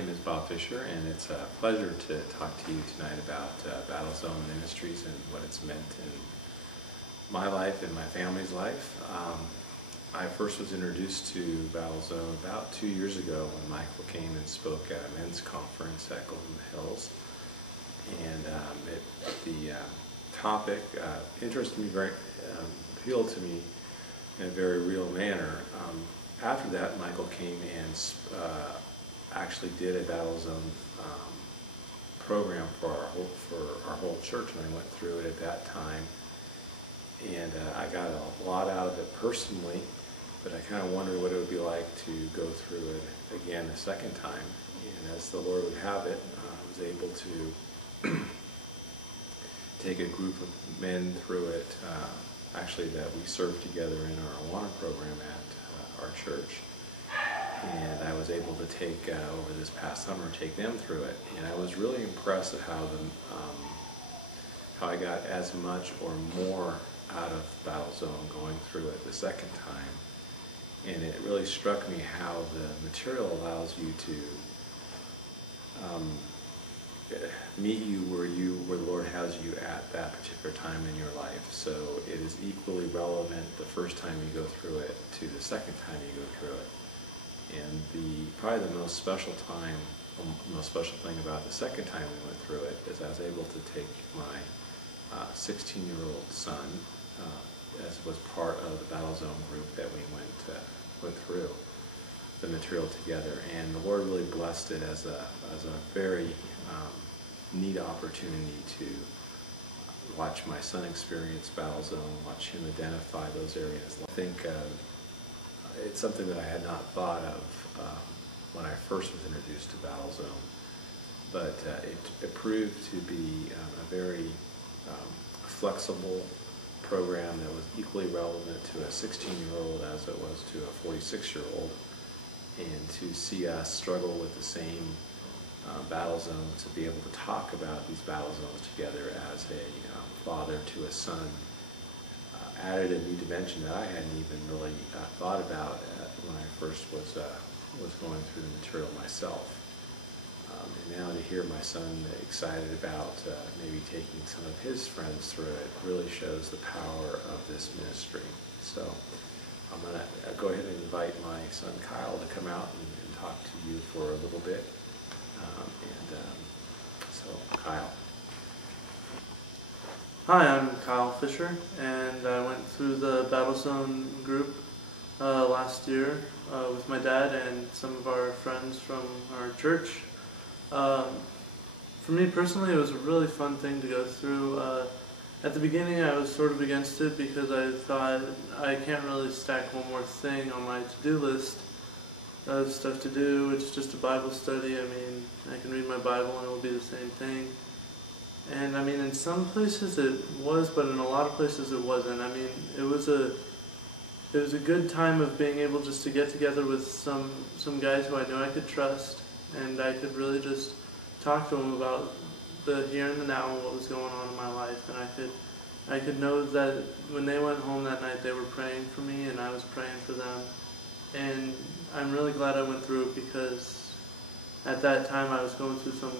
name is Bob Fisher, and it's a pleasure to talk to you tonight about BattleZONE Ministries and what it's meant in my life and my family's life. I first was introduced to BattleZONE about 2 years ago when Michael came and spoke at a men's conference at Golden Hills, and the topic interested me very, appealed to me in a very real manner. After that, Michael came and actually did a BattleZone program for our whole church, and I went through it at that time, and I got a lot out of it personally, but I kind of wondered what it would be like to go through it again a second time. And as the Lord would have it, I was able to take a group of men through it, actually that we served together in our Awana program at our church. And I was able to take, over this past summer, take them through it. And I was really impressed at how I got as much or more out of BattleZone going through it the second time. And it really struck me how the material allows you to meet you where the Lord has you at that particular time in your life. So it is equally relevant the first time you go through it to the second time you go through it. And probably the most special thing about the second time we went through it is I was able to take my 16-year-old son, as was part of the BattleZone group that we went through the material together, and the Lord really blessed it as a very neat opportunity to watch my son experience BattleZone, watch him identify those areas. I think it's something that I had not thought of when I first was introduced to BattleZone, but it proved to be a very flexible program that was equally relevant to a 16-year-old as it was to a 46-year-old, and to see us struggle with the same battle zones, to be able to talk about these battle zones together as a father to a son, added a new dimension that I hadn't even really thought about when I first was going through the material myself. And now to hear my son excited about maybe taking some of his friends through it really shows the power of this ministry. So I'm going to go ahead and invite my son Kyle to come out and talk to you for a little bit. So Kyle. Hi, I'm Kyle Fisher, and I went through the BattleZone group last year with my dad and some of our friends from our church. For me personally, it was a really fun thing to go through. At the beginning, I was sort of against it because I thought I can't really stack one more thing on my to-do list of stuff to do. It's just a Bible study. I mean, I can read my Bible and it will be the same thing. And I mean, in some places it was, but in a lot of places it wasn't. I mean, it was a good time of being able just to get together with some guys who I knew I could trust, and I could really just talk to them about the here and the now and what was going on in my life. And I could know that when they went home that night, they were praying for me and I was praying for them. And I'm really glad I went through it, because at that time I was going through some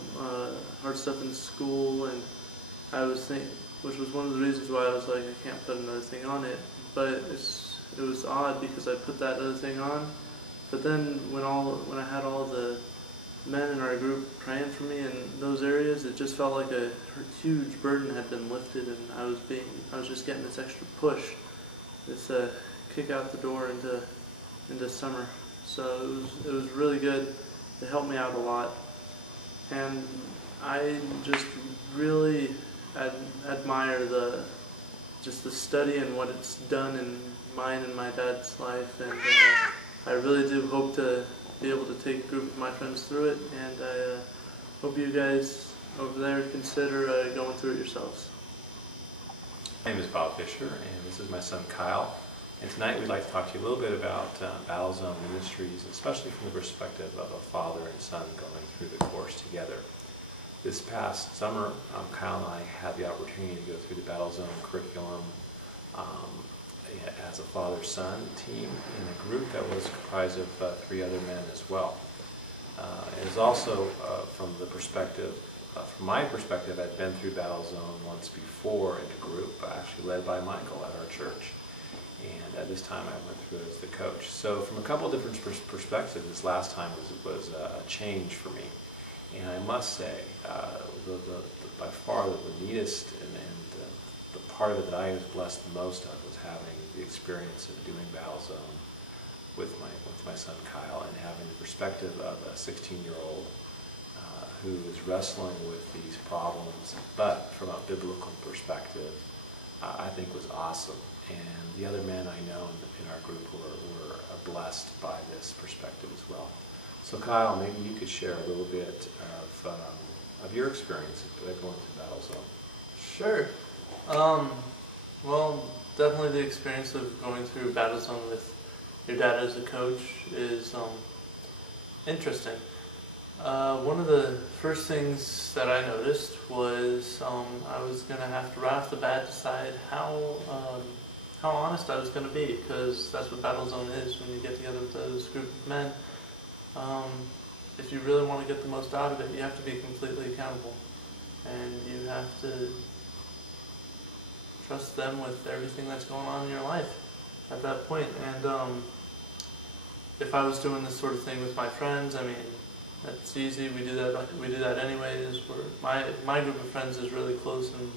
hard stuff in school, and I was which was one of the reasons why I was like, I can't put another thing on it. But it was odd because I put that other thing on, but then when I had all the men in our group praying for me in those areas, it just felt like a huge burden had been lifted, and I was just getting this extra push, this kick out the door into summer. So it was really good. It helped me out a lot, and I just really admire the study and what it's done in mine and my dad's life, and I really do hope to be able to take a group of my friends through it, and I hope you guys over there consider going through it yourselves. My name is Bob Fisher, and this is my son Kyle, and tonight we'd like to talk to you a little bit about BattleZone Ministries, especially from the perspective of a father and son going through the course together. This past summer, Kyle and I had the opportunity to go through the BattleZone curriculum as a father-son team in a group that was comprised of 3 other men as well. It was also from the perspective, from my perspective, I'd been through BattleZone once before in a group, actually led by Michael at our church. And at this time I went through as the coach. So from a couple of different perspectives, this last time was a change for me. And I must say, by far the neatest and the part of it that I was blessed the most of was having the experience of doing BattleZone with my son Kyle, and having the perspective of a 16-year-old who is wrestling with these problems, but from a biblical perspective, I think was awesome. And the other men I know in our group were blessed by this perspective as well. So Kyle, maybe you could share a little bit of your experience going through BattleZone. Sure. Well, definitely the experience of going through BattleZone with your dad as a coach is interesting. One of the first things that I noticed was I was going to have to right off the bat decide how honest I was going to be, because that's what BattleZone is when you get together with those group of men. If you really want to get the most out of it, you have to be completely accountable, and you have to trust them with everything that's going on in your life at that point. And if I was doing this sort of thing with my friends, I mean, that's easy. We do that anyways. My group of friends is really close, and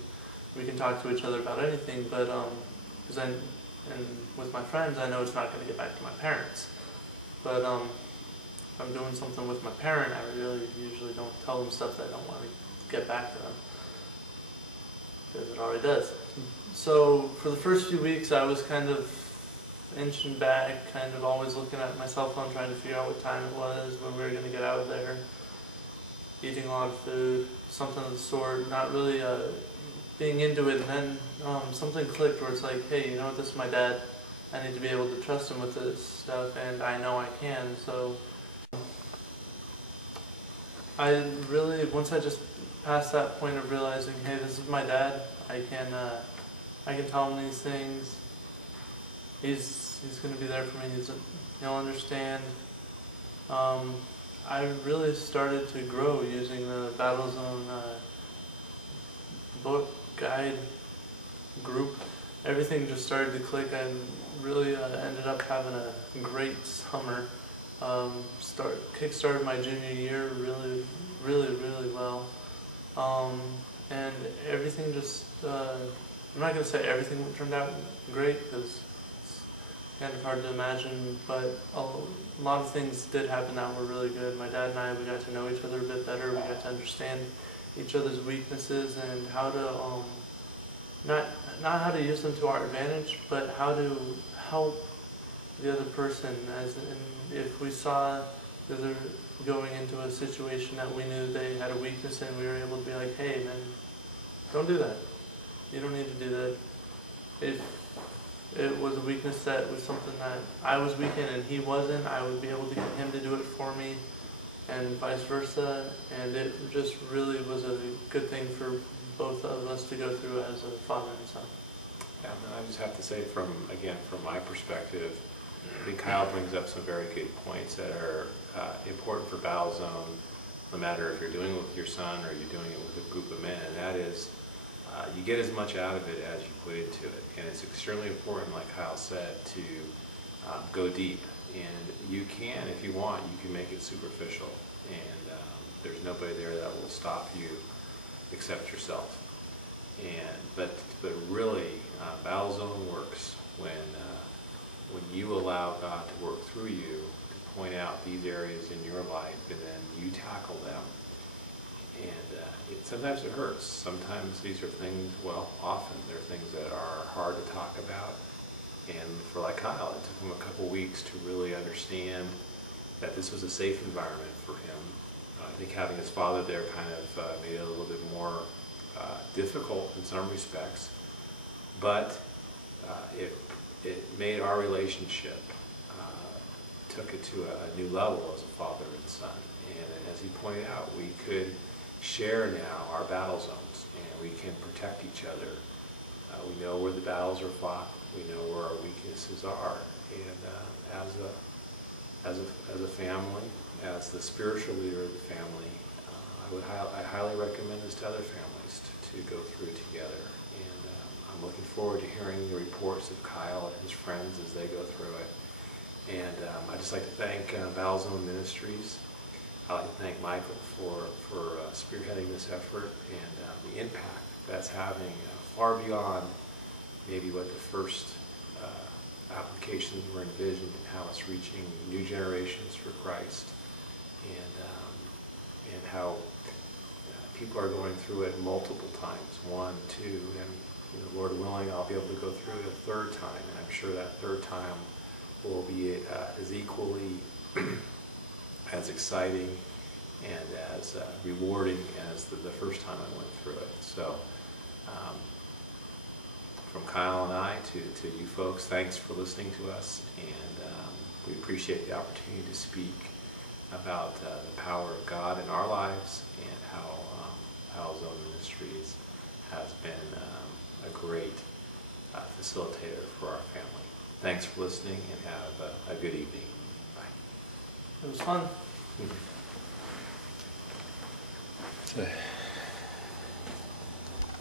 we can talk to each other about anything. But and with my friends, I know it's not going to get back to my parents. But if I'm doing something with my parent, I really usually don't tell them stuff that I don't want to get back to them, because it already does. So for the first few weeks, I was kind of inching back, kind of always looking at my cell phone, trying to figure out what time it was, when we were going to get out of there, eating a lot of food, something of the sort, not really being into it. And then something clicked where it's like, hey, you know what, this is my dad. I need to be able to trust him with this stuff, and I know I can. So I really, once I just passed that point of realizing, hey, this is my dad, I can tell him these things. He's going to be there for me. He'll understand. I really started to grow using the BattleZone book, guide, group. Everything just started to click. I really ended up having a great summer. Kickstarted my junior year really well. And everything just, I'm not going to say everything turned out great, because kind of hard to imagine, but a lot of things did happen that were really good. My dad and I, we got to know each other a bit better. We got to understand each other's weaknesses and how to, not how to use them to our advantage, but how to help the other person. As in, if we saw the other going into a situation that we knew they had a weakness in, we were able to be like, hey man, don't do that. You don't need to do that. If it was a weakness that was something that I was weak in and he wasn't, I would be able to get him to do it for me, and vice versa. And it just really was a good thing for both of us to go through as a father and son. Yeah, I just have to say, from my perspective, I think Kyle brings up some very good points that are important for BattleZone, no matter if you're doing it with your son or you're doing it with a group of men, and that is, you get as much out of it as you put into it. And it's extremely important, like Kyle said, to go deep. And you can, if you want, you can make it superficial. And there's nobody there that will stop you except yourself. But really, BattleZone works when you allow God to work through you to point out these areas in your life, and then you tackle them. And sometimes it hurts. Sometimes these are things, well, often they're things that are hard to talk about. And for like Kyle, it took him a couple weeks to really understand that this was a safe environment for him. I think having his father there kind of made it a little bit more difficult in some respects, but it made our relationship, took it to a new level as a father and son. And as he pointed out, we could share now our battle zones, and we can protect each other. We know where the battles are fought. We know where our weaknesses are. And as a family, as the spiritual leader of the family, I highly recommend this to other families to go through together. And I'm looking forward to hearing the reports of Kyle and his friends as they go through it. And I'd just like to thank BattleZONE Ministries. I'd like to thank Michael for spearheading this effort and the impact that's having far beyond maybe what the first applications were envisioned, and how it's reaching new generations for Christ, and how people are going through it multiple times, 1, 2, and Lord willing, I'll be able to go through it a third time, and I'm sure that third time will be as equally as exciting and as rewarding as the first time I went through it. So from Kyle and I to you folks, thanks for listening to us, and we appreciate the opportunity to speak about the power of God in our lives, and how BattleZONE Ministries has been a great facilitator for our family. Thanks for listening, and have a good evening. Bye. It was fun. So